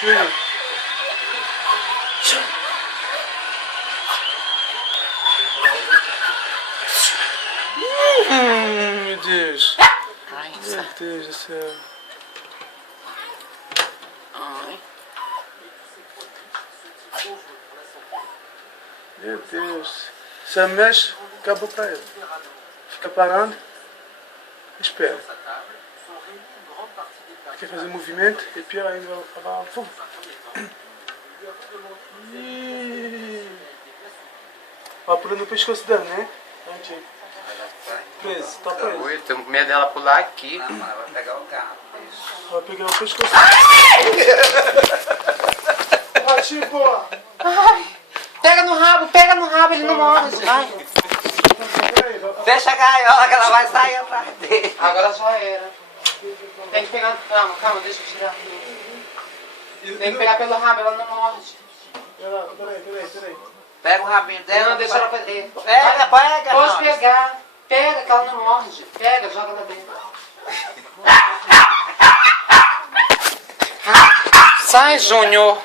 Júnior. Meu Deus. Ai, Meu Deus do céu. ai. Meu Deus. Se mexe, acabou pra ele. Fica parando. Espera. Quer fazer movimento e pior ainda vai. Vai pulando no pescoço dela, né? Gente. Preso, tá preso. Ui, eu tenho medo dela pular aqui. Não, mas vai pegar o carro. Vai pegar o pescoço. Bate, boa. Pega no rabo, ele não morre. Ai. Fecha a gaiola que ela vai sair atrás dele. Agora já era. Tem que pegar. Calma, deixa eu tirar. Tem que pegar pelo rabo, ela não morre. Peraí. Pega o rabinho dela. Não, deixa ela fazer. Pega. Pode nós. pegar. Pega, que ela não morre. Pega, joga lá dentro. Sai, Júnior.